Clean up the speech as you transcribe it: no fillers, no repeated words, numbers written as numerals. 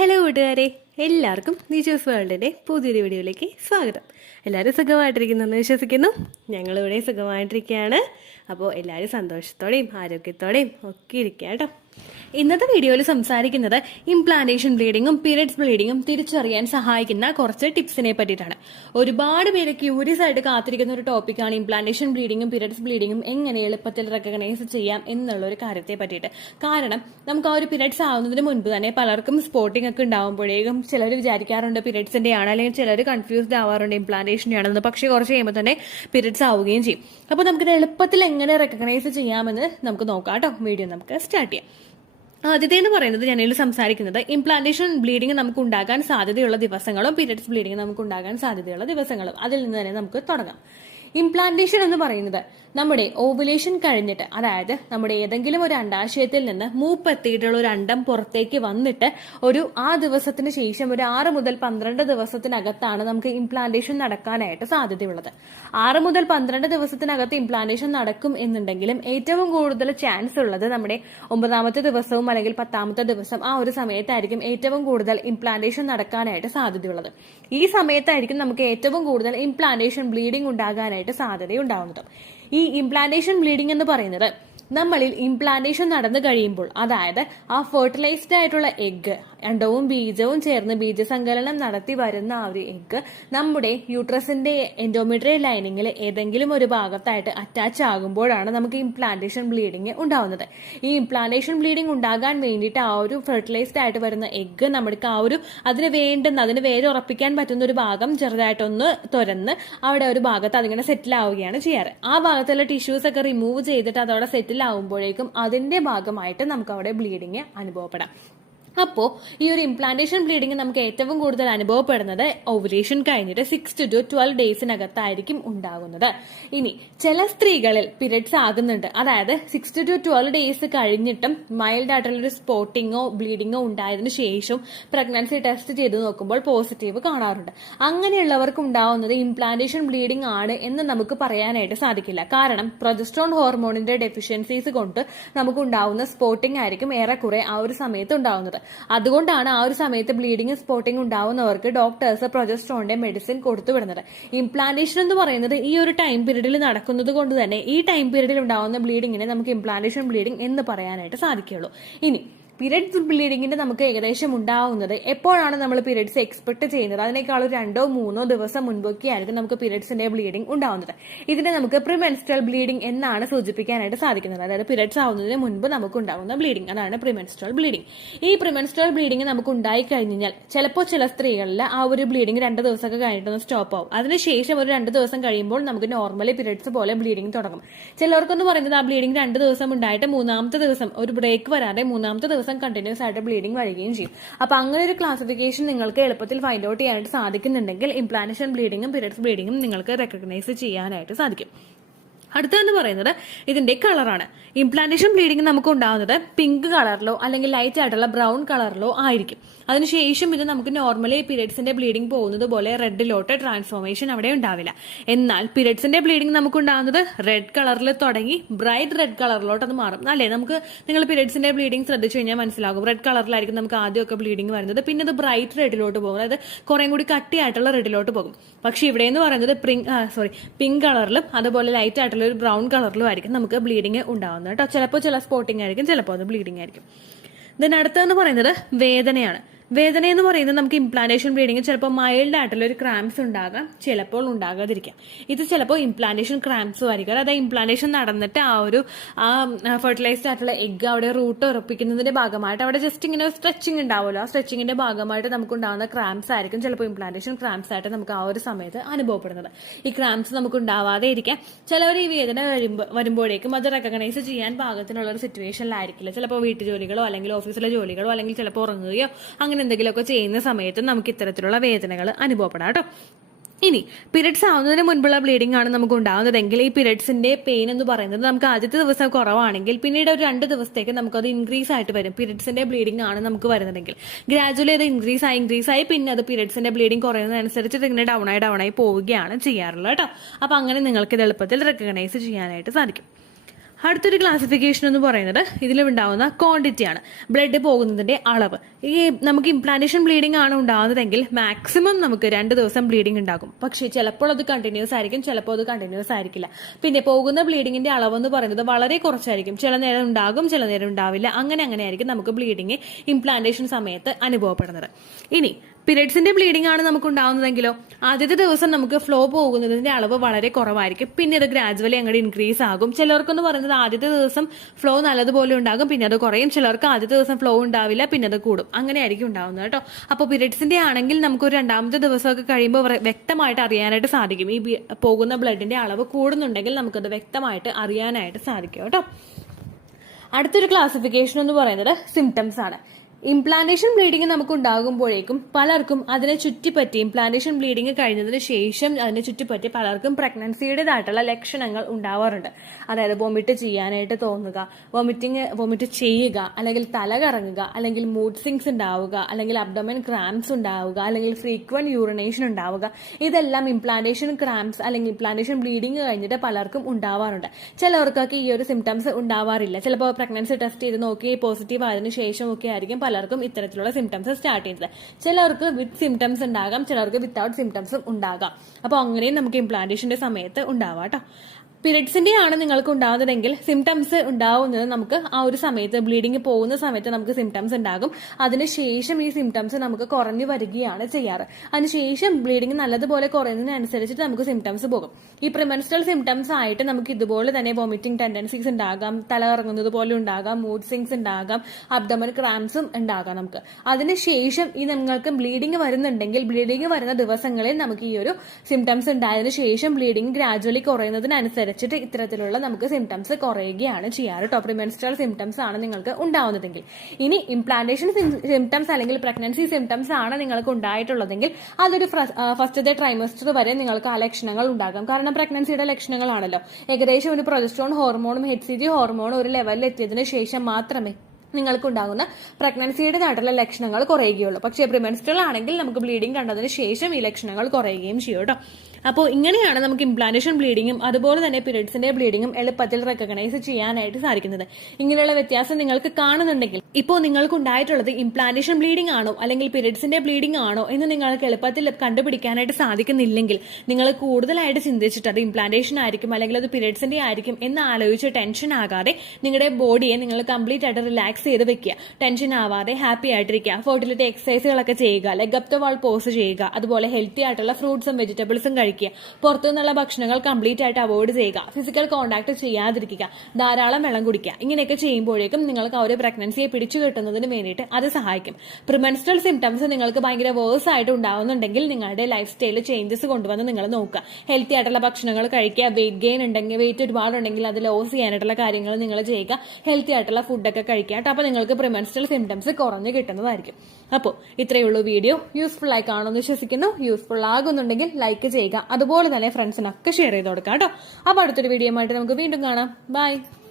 Hello കൂട്ടുകാരെ, എല്ലാവർക്കും നീച്ചൂസ് വേൾഡിൻ്റെ പുതിയൊരു വീഡിയോയിലേക്ക് സ്വാഗതം. എല്ലാവരും സുഖമായിട്ടിരിക്കുന്നെന്ന് വിശ്വസിക്കുന്നു. ഞങ്ങളിവിടെ സുഖമായിട്ടിരിക്കുകയാണ്. അപ്പോൾ എല്ലാവരും സന്തോഷത്തോടെയും ആരോഗ്യത്തോടെയും ഒക്കെ ഇരിക്കുക കേട്ടോ. ഇന്നത്തെ വീഡിയോയിൽ സംസാരിക്കുന്നത് ഇംപ്ലാന്റേഷൻ ബ്ലീഡിങ്ങും പീരിയഡ്സ് ബ്ലീഡിങ്ങും തിരിച്ചറിയാൻ സഹായിക്കുന്ന കുറച്ച് ടിപ്സിനെ പറ്റിയിട്ടാണ്. ഒരുപാട് പേര് ക്യൂരിയസ് ആയിട്ട് കാത്തിരിക്കുന്ന ഒരു ടോപ്പിക്കാണ് ഇംപ്ലാന്റേഷൻ ബ്ലീഡിങ്ങും പീരിയഡ്സ് ബ്ലീഡിങ്ങും എങ്ങനെ എളുപ്പത്തിൽ റെക്കഗ്നൈസ് ചെയ്യാം എന്നുള്ള ഒരു കാര്യത്തെ പറ്റിയിട്ട്. കാരണം നമുക്ക് ആ ഒരു പീരിയഡ്സ് ആവുന്നതിന് മുൻപ് തന്നെ പലർക്കും സ്പോട്ടിംഗ് ഒക്കെ ഉണ്ടാവുമ്പോഴേക്കും ചിലർ വിചാരിക്കാറുണ്ട് പീരിയഡ്സിന്റെ ആണ്, അല്ലെങ്കിൽ ചിലർ കൺഫ്യൂസ്ഡ് ആവാറുണ്ട് ഇംപ്ലാന്റേഷൻ്റെ ആണെന്ന്. പക്ഷേ കുറച്ച് കഴിയുമ്പോൾ തന്നെ പീരിയഡ്സ് ആവുകയും ചെയ്യും. അപ്പോൾ നമുക്കിത് എളുപ്പത്തിൽ എങ്ങനെ റെക്കഗ്നൈസ് ചെയ്യാമെന്ന് നമുക്ക് നോക്കാം കേട്ടോ. വീഡിയോ നമുക്ക് സ്റ്റാർട്ട് ചെയ്യാം. ആദ്യത്തെ എന്ന് പറയുന്നത് ഞാനിതിൽ സംസാരിക്കുന്നത് ഇംപ്ലാന്റേഷൻ ബ്ലീഡിംഗ് നമുക്ക് ഉണ്ടാകാൻ സാധ്യതയുള്ള ദിവസങ്ങളും പീരിയഡ്സ് ബ്ലീഡിംഗ് നമുക്ക് ഉണ്ടാകാൻ സാധ്യതയുള്ള ദിവസങ്ങളും. അതിൽ നിന്ന് തന്നെ നമുക്ക് തുടങ്ങാം. ഇംപ്ലാന്റേഷൻ എന്ന് പറയുന്നത് നമ്മുടെ ഓവുലേഷൻ കഴിഞ്ഞിട്ട്, അതായത് നമ്മുടെ ഏതെങ്കിലും ഒരു അണ്ടാശയത്തിൽ നിന്ന് മൂപ്പെത്തിയിട്ടുള്ള ഒരു അണ്ടം പുറത്തേക്ക് വന്നിട്ട് ആ ദിവസത്തിന് ശേഷം ഒരു 6 മുതൽ 12 ദിവസത്തിനകത്താണ് നമുക്ക് ഇംപ്ലാന്റേഷൻ നടക്കാനായിട്ട് സാധ്യതയുള്ളത്. 6 മുതൽ 12 ദിവസത്തിനകത്ത് ഇംപ്ലാന്റേഷൻ നടക്കും എന്നുണ്ടെങ്കിലും ഏറ്റവും കൂടുതൽ ചാൻസ് ഉള്ളത് നമ്മുടെ 9ാമത്തെ ദിവസവും അല്ലെങ്കിൽ 10ാമത്തെ ദിവസം, ആ ഒരു സമയത്തായിരിക്കും ഏറ്റവും കൂടുതൽ ഇംപ്ലാന്റേഷൻ നടക്കാനായിട്ട് സാധ്യതയുള്ളത്. ഈ സമയത്തായിരിക്കും നമുക്ക് ഏറ്റവും കൂടുതൽ ഇംപ്ലാന്റേഷൻ ബ്ലീഡിംഗ് ഉണ്ടാകാനായിട്ട് സാധ്യതയുണ്ടാവുന്നത്. ഈ ഇംപ്ലാന്റേഷൻ ബ്ലീഡിംഗ് എന്ന് പറയുന്നത് നമ്മളിൽ ഇംപ്ലാന്റേഷൻ നടന്നു കഴിയുമ്പോൾ, അതായത് ആ ഫെർട്ടിലൈസ്ഡ് ആയിട്ടുള്ള എഗ്ഗ്, അണ്ടവും ബീജവും ചേർന്ന് ബീജസങ്കലനം നടത്തി വരുന്ന ആ ഒരു എഗ്ഗ് നമ്മുടെ യൂട്രസിന്റെ എൻഡോമെട്രിയൽ ലൈനിങ്ങിൽ ഏതെങ്കിലും ഒരു ഭാഗത്തായിട്ട് അറ്റാച്ച് ആകുമ്പോഴാണ് നമുക്ക് ഇംപ്ലാന്റേഷൻ ബ്ലീഡിംഗ് ഉണ്ടാവുന്നത്. ഈ ഇംപ്ലാന്റേഷൻ ബ്ലീഡിംഗ് ഉണ്ടാകാൻ വേണ്ടിയിട്ട് ആ ഒരു ഫെർട്ടിലൈസ്ഡ് ആയിട്ട് വരുന്ന എഗ്ഗ് നമുക്ക് അതിന് വേര് ഉറപ്പിക്കാൻ പറ്റുന്ന ഒരു ഭാഗം ചെറുതായിട്ടൊന്ന് തുറന്ന് അവിടെ ഒരു ഭാഗത്ത് അതിങ്ങനെ സെറ്റിൽ ആവുകയാണ് ചെയ്യാറ്. ആ ഭാഗത്തുള്ള ടിഷ്യൂസ് ഒക്കെ റിമൂവ് ചെയ്തിട്ട് അതവിടെ സെറ്റിൽ ആവുമ്പോഴേക്കും അതിന്റെ ഭാഗമായിട്ട് നമുക്ക് അവിടെ ബ്ലീഡിങ് അനുഭവപ്പെടാം. അപ്പോൾ ഈ ഒരു ഇംപ്ലാന്റേഷൻ ബ്ലീഡിംഗ് നമുക്ക് ഏറ്റവും കൂടുതൽ അനുഭവപ്പെടുന്നത് ഓവുലേഷൻ കഴിഞ്ഞിട്ട് 6 to 12 ഡേയ്സിനകത്തായിരിക്കും ഉണ്ടാകുന്നത്. ഇനി ചില സ്ത്രീകളിൽ പീരിയഡ്സ് ആകുന്നുണ്ട്, അതായത് 6 to 12 ഡേയ്സ് കഴിഞ്ഞിട്ടും മൈൽഡ് ആയിട്ടുള്ള ഒരു സ്പോട്ടിങ്ങോ ബ്ലീഡിങ്ങോ ഉണ്ടായതിനു ശേഷം പ്രഗ്നൻസി ടെസ്റ്റ് ചെയ്ത് നോക്കുമ്പോൾ പോസിറ്റീവ് കാണാറുണ്ട്. അങ്ങനെയുള്ളവർക്ക് ഉണ്ടാവുന്നത് ഇംപ്ലാന്റേഷൻ ബ്ലീഡിംഗ് ആണ് എന്ന് നമുക്ക് പറയാനായിട്ട് സാധിക്കില്ല. കാരണം പ്രൊജസ്ട്രോൺ ഹോർമോണിന്റെ ഡെഫിഷ്യൻസീസ് കൊണ്ട് നമുക്ക് ഉണ്ടാവുന്ന സ്പോട്ടിംഗ് ആയിരിക്കും ഏറെക്കുറെ ആ ഒരു സമയത്ത് ഉണ്ടാവുന്നത്. അതുകൊണ്ടാണ് ആ ഒരു സമയത്ത് ബ്ലീഡിംഗ് സ്പോട്ടിംഗ് ഉണ്ടാവുന്നവർക്ക് ഡോക്ടേഴ്സ് പ്രൊജസ്ട്രോണിന്റെ മെഡിസിൻ കൊടുത്തുവിടുന്നത്. ഇംപ്ലാന്റേഷൻ എന്ന് പറയുന്നത് ഈ ഒരു ടൈം പീരീഡിൽ നടക്കുന്നത് കൊണ്ട് തന്നെ ഈ ടൈം പീരീഡിൽ ഉണ്ടാവുന്ന ബ്ലീഡിങ്ങിനെ നമുക്ക് ഇംപ്ലാന്റേഷൻ ബ്ലീഡിംഗ് എന്ന് പറയാനായിട്ട് സാധിക്കുള്ളൂ. ഇനി പീരിയഡ്സ് ബ്ലീഡിങ്ങിന്റെ നമുക്ക് ഏകദേശം ഉണ്ടാവുന്നത് എപ്പോഴാണ് നമ്മൾ പീരിയഡ്സ് എക്സ്പെക്ട് ചെയ്യുന്നത്, അതിനേക്കാൾ 2-3 ദിവസം മുൻപൊക്കെ ആയിരിക്കും നമുക്ക് പീരിയഡ്സിന്റെ ബ്ലീഡിംഗ് ഉണ്ടാവുന്നത്. ഇതിനെ നമുക്ക് പ്രിമെൻസ്ട്രൽ ബ്ലീഡിംഗ് എന്നാണ് സൂചിപ്പിക്കാനായിട്ട് സാധിക്കുന്നത്. അതായത് പീരിയഡ്സ് ആവുന്നതിന് മുൻപ് നമുക്ക് ഉണ്ടാവുന്ന ബ്ലീഡിംഗ്, അതാണ് പ്രിമെൻസ്ട്രൽ ബ്ലീഡിംഗ്. ഈ പ്രിമെൻസ്ട്രൽ ബ്ലീഡിംഗ് നമുക്ക് ഉണ്ടായി കഴിഞ്ഞാൽ ചിലപ്പോൾ ചില സ്ത്രീകളിൽ ആ ഒരു ബ്ലീഡിംഗ് 2 ദിവസമൊക്കെ കഴിഞ്ഞിട്ടൊന്ന് സ്റ്റോപ്പ് ആവും. അതിനുശേഷം ഒരു 2 ദിവസം കഴിയുമ്പോൾ നമുക്ക് നോർമലി പീരിയഡ്സ് പോലെ ബ്ലീഡിംഗ് തുടങ്ങും. ചിലർക്കെന്ന് പറയുന്നത് ആ ബ്ലീഡിംഗ് 2 ദിവസം ഉണ്ടായിട്ട് 3ാമത്തെ ദിവസം ഒരു ബ്രേക്ക് വരാതെ 3ാമത്തെ ദിവസം കണ്ടിന്യൂസ് ആയിട്ട് ബ്ലീഡിംഗ് വരികയും ചെയ്യും. അപ്പൊ അങ്ങനെ ഒരു ക്ലാസിഫിക്കേഷൻ നിങ്ങൾക്ക് എളുപ്പത്തിൽ ഫൈൻഡ് ഔട്ട് ചെയ്യാനായിട്ട് സാധിക്കുന്നുണ്ടെങ്കിൽ ഇംപ്ലാന്റേഷൻ ബ്ലീഡിംഗും പീരിയഡ്സ് ബ്ലീഡിംഗും നിങ്ങൾക്ക് റെക്കഗ്നൈസ് ചെയ്യാനായിട്ട് സാധിക്കും. അടുത്തതെന്ന് പറയുന്നത് ഇതിന്റെ കളറാണ്. ഇംപ്ലാന്റേഷൻ ബ്ലീഡിംഗ് നമുക്ക് ഉണ്ടാകുന്നത് പിങ്ക് കളറിലോ അല്ലെങ്കിൽ ലൈറ്റ് ആയിട്ടുള്ള ബ്രൗൺ കളറിലോ ആയിരിക്കും. അതിനുശേഷം ഇത് നമുക്ക് നോർമലി പീരിയഡ്സിന്റെ ബ്ലീഡിംഗ് പോകുന്നത് പോലെ റെഡിലോട്ട് ട്രാൻസ്ഫോർമേഷൻ അവിടെ ഉണ്ടാവില്ല. എന്നാൽ പീരിയഡ്സിന്റെ ബ്ലീഡിംഗ് നമുക്ക് ഉണ്ടാകുന്നത് റെഡ് കളറിൽ തുടങ്ങി ബ്രൈറ്റ് റെഡ് കളറിലോട്ട് അത് മാറും. അല്ലേ, നിങ്ങൾ പീരിയഡ്സിന്റെ ബ്ലീഡിംഗ് ശ്രദ്ധിച്ചു കഴിഞ്ഞാൽ മനസ്സിലാകും. റെഡ് കളറിലായിരിക്കും നമുക്ക് ആദ്യമൊക്കെ ബ്ലീഡിംഗ് വരുന്നത്, പിന്നെ അത് ബ്രൈറ്റ് റെഡിലോട്ട് പോകും, അതായത് കുറെ കൂടി കട്ടിയായിട്ടുള്ള റെഡിലോട്ട് പോകും. പക്ഷെ ഇവിടെ എന്ന് പറയുന്നത് പിങ്ക് കളറിലും അതുപോലെ ലൈറ്റ് ആയിട്ടുള്ള ഒരു ബ്രൗൺ കളറിലും ആയിരിക്കും നമുക്ക് ബ്ലീഡിംഗ് ഉണ്ടാവുന്നത് കേട്ടോ. ചിലപ്പോൾ ചില സ്പോട്ടിംഗ് ആയിരിക്കും, ചിലപ്പോൾ അത് ബ്ലീഡിംഗ് ആയിരിക്കും. ഇതിന് അടുത്തതെന്ന് പറയുന്നത് വേദനയാണ്. വേദന എന്ന് പറയുന്നത് നമുക്ക് ഇംപ്ലാന്റേഷൻ ബ്ലീഡിംഗ് ചിലപ്പോൾ മൈൽഡ് ആയിട്ടുള്ള ഒരു ക്രാംസ് ഉണ്ടാകാം, ചിലപ്പോൾ ഉണ്ടാകാതിരിക്കാം. ഇത് ചിലപ്പോൾ ഇംപ്ലാന്റേഷൻ ക്രാംസും ആയിരിക്കും. അതായത് ഇംപ്ലാന്റേഷൻ നടന്നിട്ട് ആ ഫെർട്ടിലൈസ്ഡ് ആയിട്ടുള്ള എഗ്ഗ് അവിടെ റൂട്ട് ഉറപ്പിക്കുന്നതിന്റെ ഭാഗമായിട്ട് അവിടെ ജസ്റ്റ് ഇങ്ങനെ സ്ട്രെച്ചിങ് ഉണ്ടാവുമല്ലോ, ആ സ്ട്രെച്ചിങ്ങിന്റെ ഭാഗമായിട്ട് നമുക്ക് ഉണ്ടാകുന്ന ക്രാംസ് ആയിരിക്കും ചിലപ്പോൾ ഇംപ്ലാന്റേഷൻ ക്രാംസ് ആയിട്ട് നമുക്ക് ആ ഒരു സമയത്ത് അനുഭവപ്പെടുന്നത്. ഈ ക്രാംസ് നമുക്ക് ഉണ്ടാവാതെ ഇരിക്കാം. ചിലവർ ഈ വേദന വരുമ്പോഴേക്കും അത് റെക്കഗ്നൈസ് ചെയ്യാൻ പാകത്തിനുള്ള ഒരു സിറ്റുവേഷനിലായിരിക്കില്ല. ചിലപ്പോൾ വീട്ടുജോലികളോ അല്ലെങ്കിൽ ഓഫീസിലെ ജോലികളോ അല്ലെങ്കിൽ ചിലപ്പോൾ ഉറങ്ങുകയോ അങ്ങനെ എന്തെങ്കിലുമൊക്കെ ചെയ്യുന്ന സമയത്ത് നമുക്ക് ഇത്തരത്തിലുള്ള വേദനകൾ അനുഭവപ്പെടാം കേട്ടോ. ഇനി പീരിയഡ്സ് ആവുന്നതിന് മുൻപുള്ള ബ്ലീഡിംഗ് ആണ് നമുക്ക് ഉണ്ടാകുന്നതെങ്കിൽ ഈ പീരിയഡ്സിന്റെ പെയിൻ എന്ന് പറയുന്നത് നമുക്ക് ആദ്യത്തെ ദിവസം കുറവാണെങ്കിൽ പിന്നീട് ഒരു 2 ദിവസത്തേക്ക് നമുക്കത് ഇൻക്രീസ് ആയിട്ട് വരും. പീരിയഡ്സിന്റെ ബ്ലീഡിംഗ് ആണ് നമുക്ക് വരുന്നതെങ്കിൽ ഗ്രാജുവലി അത് ഇൻക്രീസ് ആയി പിന്നെ അത് പീരിയഡ്സിന്റെ ബ്ലീഡിംഗ് കുറയുന്നതനുസരിച്ച് ഇതിങ്ങനെ ഡൗൺ ആയി പോവുകയാണ് ചെയ്യാറുള്ളത് കേട്ടോ. അപ്പൊ അങ്ങനെ നിങ്ങൾക്ക് ഇത് എളുപ്പത്തിൽ റെക്കഗ്നൈസ് ചെയ്യാനായിട്ട് സാധിക്കും. അടുത്തൊരു ക്ലാസിഫിക്കേഷൻ എന്ന് പറയുന്നത് ഇതിലുണ്ടാവുന്ന ക്വാണ്ടിറ്റിയാണ്, ബ്ലഡ് പോകുന്നതിന്റെ അളവ്. ഈ നമുക്ക് ഇംപ്ലാന്റേഷൻ ബ്ലീഡിംഗ് ആണ് ഉണ്ടാകുന്നതെങ്കിൽ മാക്സിമം നമുക്ക് 2 ദിവസം ബ്ലീഡിംഗ് ഉണ്ടാകും. പക്ഷേ ചിലപ്പോൾ അത് കണ്ടിന്യൂസ് ആയിരിക്കും, ചിലപ്പോൾ അത് കണ്ടിന്യൂസ് ആയിരിക്കില്ല. പിന്നെ പോകുന്ന ബ്ലീഡിങ്ങിന്റെ അളവ് എന്ന് പറയുന്നത് വളരെ കുറച്ചായിരിക്കും. ചില നേരം ഉണ്ടാകും, ചില നേരം ഉണ്ടാവില്ല. അങ്ങനെയായിരിക്കും നമുക്ക് ബ്ലീഡിങ് ഇംപ്ലാന്റേഷൻ സമയത്ത് അനുഭവപ്പെടുന്നത്. ഇനി പീരിയഡ്സിന്റെ ബ്ലീഡിംഗ് ആണ് നമുക്ക് ഉണ്ടാവുന്നതെങ്കിലോ, ആദ്യത്തെ ദിവസം നമുക്ക് ഫ്ലോ പോകുന്നതിന്റെ അളവ് വളരെ കുറവായിരിക്കും. പിന്നെ അത് ഗ്രാജുവലി അങ്ങോട്ട് ഇൻക്രീസ് ആകും. ചിലർക്കെന്ന് പറയുന്നത് ആദ്യത്തെ ദിവസം ഫ്ലോ നല്ലതുപോലെ ഉണ്ടാകും, പിന്നെ അത് കുറയും. ചിലർക്ക് ആദ്യത്തെ ദിവസം ഫ്ലോ ഉണ്ടാവില്ല, പിന്നെ അത് കൂടും. അങ്ങനെയായിരിക്കും ഉണ്ടാവുന്നത് കേട്ടോ. അപ്പോൾ പീരിയഡ്സിന്റെ ആണെങ്കിൽ നമുക്ക് ഒരു 2ാമത്തെ ദിവസമൊക്കെ കഴിയുമ്പോൾ വ്യക്തമായിട്ട് അറിയാനായിട്ട് സാധിക്കും. ഈ പോകുന്ന ബ്ലഡിന്റെ അളവ് കൂടുന്നുണ്ടെങ്കിൽ നമുക്കത് വ്യക്തമായിട്ട് അറിയാനായിട്ട് സാധിക്കും കേട്ടോ. അടുത്തൊരു ക്ലാസിഫിക്കേഷൻ എന്ന് പറയുന്നത് സിംറ്റംസ് ആണ്. ഇംപ്ലാന്റേഷൻ ബ്ലീഡിംഗ് നമുക്ക് ഉണ്ടാകുമ്പോഴേക്കും പലർക്കും അതിനെ ചുറ്റിപ്പറ്റി, ഇംപ്ലാന്റേഷൻ ബ്ലീഡിംഗ് കഴിഞ്ഞതിന് ശേഷം അതിനെ ചുറ്റിപ്പറ്റി പലർക്കും പ്രഗ്നൻസിയുടേതായിട്ടുള്ള ലക്ഷണങ്ങൾ ഉണ്ടാവാറുണ്ട്. അതായത് വൊമിറ്റ് ചെയ്യാനായിട്ട് തോന്നുക, വൊമിറ്റ് ചെയ്യുക, അല്ലെങ്കിൽ തല കറങ്ങുക, അല്ലെങ്കിൽ മൂഡ് സ്വിങ്സ് ഉണ്ടാവുക, അല്ലെങ്കിൽ അബ്ഡോമൻ ക്രാംസ് ഉണ്ടാവുക, അല്ലെങ്കിൽ ഫ്രീക്വന്റ് യൂറിനേഷൻ ഉണ്ടാവുക. ഇതെല്ലാം ഇംപ്ലാന്റേഷൻ ക്രാംസ് അല്ലെങ്കിൽ ഇംപ്ലാന്റേഷൻ ബ്ലീഡിംഗ് കഴിഞ്ഞിട്ട് പലർക്കും ഉണ്ടാവാറുണ്ട്. ചിലവർക്കൊക്കെ ഈ ഒരു സിംറ്റംസ് ഉണ്ടാവാറില്ല. ചിലപ്പോൾ പ്രഗ്നൻസി ടെസ്റ്റ് ചെയ്ത് നോക്കി പോസിറ്റീവ് ആയതിനു ശേഷം ഒക്കെ ആയിരിക്കും പലർക്കും ഇത്തരത്തിലുള്ള സിംറ്റംസ് സ്റ്റാർട്ട് ചെയ്യുന്നത്. ചിലർക്ക് വിത്ത് സിംറ്റംസ് ഉണ്ടാകാം, ചിലർക്ക് വിത്തൗട്ട് സിംറ്റംസും ഉണ്ടാകാം. അപ്പോൾ അങ്ങനെയും നമുക്ക് ഇംപ്ലാന്റേഷന്റെ സമയത്ത് ഉണ്ടാവാം കേട്ടോ. പീരിയഡ്സിന്റെ ആണ് നിങ്ങൾക്ക് ഉണ്ടാകുന്നതെങ്കിൽ സിംറ്റംസ് ഉണ്ടാവുന്നത് നമുക്ക് ആ ഒരു സമയത്ത്, ബ്ലീഡിങ് പോകുന്ന സമയത്ത് നമുക്ക് സിംറ്റംസ് ഉണ്ടാകും. അതിനുശേഷം ഈ സിംറ്റംസ് നമുക്ക് കുറഞ്ഞു വരികയാണ് ചെയ്യാറ്. അതിനുശേഷം ബ്ലീഡിങ് നല്ലതുപോലെ കുറയുന്നതിനനുസരിച്ചിട്ട് നമുക്ക് സിംറ്റംസ് പോകും. ഈ പ്രിമെൻസ്ട്രൽ സിംറ്റംസ് ആയിട്ട് നമുക്ക് ഇതുപോലെ തന്നെ വോമിറ്റിംഗ് ടെൻഡൻസീസ് ഉണ്ടാകാം, തല കറങ്ങുന്നത് പോലെ ഉണ്ടാകാം, മൂഡ് സ്വിങ്സ് ഉണ്ടാകാം, അബ്ഡോമൻ ക്രാംസും ഉണ്ടാകാം നമുക്ക്. അതിനുശേഷം ഈ നിങ്ങൾക്ക് ബ്ലീഡിങ് വരുന്നുണ്ടെങ്കിൽ ബ്ലീഡിങ് വരുന്ന ദിവസങ്ങളിൽ നമുക്ക് ഈ ഒരു സിംറ്റംസ് ഉണ്ടായതിനു ശേഷം ബ്ലീഡിങ് ഗ്രാജുവലി കുറയുന്നതിനനുസരിച്ച് ഇത്തരത്തിലുള്ള നമുക്ക് സിംറ്റംസ് കുറയുകയാണ് ചെയ്യാറ്. പ്രിമെൻസ്ട്രൽ സിംറ്റംസ് ആണ് നിങ്ങൾക്ക് ഉണ്ടാവുന്നതെങ്കിൽ. ഇനി ഇംപ്ലാന്റേഷൻ സിംറ്റംസ് അല്ലെങ്കിൽ പ്രഗ്നൻസി സിംറ്റംസ് ആണ് നിങ്ങൾക്ക് ഉണ്ടായിട്ടുള്ളതെങ്കിൽ അതൊരു ഫസ്റ്റത്തെ ട്രൈമസ്റ്റർ വരെ നിങ്ങൾക്ക് ആ ലക്ഷണങ്ങൾ ഉണ്ടാകാം. കാരണം പ്രഗ്നൻസിയുടെ ലക്ഷണങ്ങളാണല്ലോ. ഏകദേശം ഒരു പ്രൊജസ്ട്രോൺ ഹോർമോണും HCG ഹോർമോണും ഒരു ലെവലിൽ എത്തിയതിനു ശേഷം മാത്രമേ നിങ്ങൾക്കുണ്ടാകുന്ന പ്രഗ്നൻസിയുടേതായിട്ടുള്ള ലക്ഷണങ്ങൾ കുറയുകയുള്ളൂ. പക്ഷേ പ്രിമെൻസ്ട്രൽ ആണെങ്കിൽ നമുക്ക് ബ്ലീഡിംഗ് കണ്ടതിന് ശേഷം ഈ ലക്ഷണങ്ങൾ കുറയുകയും ചെയ്യും കേട്ടോ. അപ്പോൾ ഇങ്ങനെയാണ് നമുക്ക് ഇംപ്ലാന്റേഷൻ ബ്ലീഡിങ്ങും അതുപോലെ തന്നെ പീരിയഡ്സിന്റെ ബ്ലീഡിങ്ങും എളുപ്പത്തിൽ റെക്കഗ്നൈസ് ചെയ്യാനായിട്ട് സാധിക്കുന്നത്. ഇങ്ങനെയുള്ള വ്യത്യാസം നിങ്ങൾക്ക് കാണുന്നുണ്ടെങ്കിൽ ഇപ്പോൾ നിങ്ങൾക്ക് ഉണ്ടായിട്ടുള്ളത് ഇംപ്ലാന്റേഷൻ ബ്ലീഡിംഗ് ആണോ അല്ലെങ്കിൽ പീരിയഡ്സിന്റെ ബ്ലീഡിംഗ് ആണോ എന്ന് നിങ്ങൾക്ക് എളുപ്പത്തിൽ കണ്ടുപിടിക്കാനായിട്ട് സാധിക്കുന്നില്ലെങ്കിൽ നിങ്ങൾ കൂടുതലായിട്ട് ചിന്തിച്ചിട്ട് അത് ഇംപ്ലാന്റേഷൻ ആയിരിക്കും അല്ലെങ്കിൽ അത് പീരിയഡ്സിന്റെ ആയിരിക്കും എന്ന് ആലോചിച്ച് ടെൻഷൻ ആകാതെ നിങ്ങളുടെ ബോഡിയെ നിങ്ങൾ കംപ്ലീറ്റ് ആയിട്ട് റിലാക്സ് ചെയ്ത് വെക്കുക. ടെൻഷൻ ആവാതെ ഹാപ്പി ആയിട്ടിരിക്കുക. ഫെർട്ടിലിറ്റി എക്സസൈസുകളൊക്കെ ചെയ്യുക, leg up the wall pose ചെയ്യുക, അതുപോലെ ഹെൽത്തി ആയിട്ടുള്ള ഫ്രൂട്ട്സും വെജിറ്റബിൾസും കഴിക്കുക. പുറത്തുനിന്നുള്ള ഭക്ഷണങ്ങൾ കംപ്ലീറ്റ് ആയിട്ട് അവോയ്ഡ് ചെയ്യുക. ഫിസിക്കൽ കോൺടാക്ട് ചെയ്യാതിരിക്കുക, ധാരാളം വെള്ളം കുടിക്കുക. ഇങ്ങനെയൊക്കെ ചെയ്യുമ്പോഴേക്കും നിങ്ങൾക്ക് ആ ഒരു പ്രഗ്നൻസിയെ പിടിച്ചു കിട്ടുന്നതിന് വേണ്ടിയിട്ട് അത് സഹായിക്കും. പ്രിമെൻസ്ട്രൽ സിംറ്റംസ് നിങ്ങൾക്ക് ഭയങ്കര വേഴ്സ് ആയിട്ട് ഉണ്ടാവുന്നുണ്ടെങ്കിൽ നിങ്ങളുടെ ലൈഫ് സ്റ്റൈലിൽ ചേഞ്ചസ് കൊണ്ടുവന്ന് നിങ്ങൾ നോക്കുക. ഹെൽത്തി ആയിട്ടുള്ള ഭക്ഷണങ്ങൾ കഴിക്കുക. വെയിറ്റ് ഗെയിൻ ഉണ്ടെങ്കിൽ, വെയിറ്റ് ഒരുപാടുണ്ടെങ്കിൽ അത് ലോസ് ചെയ്യാനായിട്ടുള്ള കാര്യങ്ങൾ നിങ്ങൾ ചെയ്യുക. ഹെൽത്തി ആയിട്ടുള്ള ഫുഡൊക്കെ കഴിക്കുക. അപ്പോൾ നിങ്ങൾക്ക് പ്രിമെൻസ്ട്രൽ സിംറ്റംസ് കുറഞ്ഞു കിട്ടുന്നതായിരിക്കും. അപ്പോൾ ഇത്രയേ ഉള്ളൂ വീഡിയോ. യൂസ്ഫുൾ ആയി കാണുമെന്ന് വിശ്വസിക്കുന്നു. യൂസ്ഫുൾ ആകുന്നുണ്ടെങ്കിൽ ലൈക്ക് ചെയ്യുക. അതുപോലെ തന്നെ ഫ്രണ്ട്സിനൊക്കെ ഷെയർ ചെയ്ത് കൊടുക്കാം കേട്ടോ. അപ്പോൾ അടുത്തൊരു വീഡിയോ ആയിട്ട് നമുക്ക് വീണ്ടും കാണാം. ബൈ.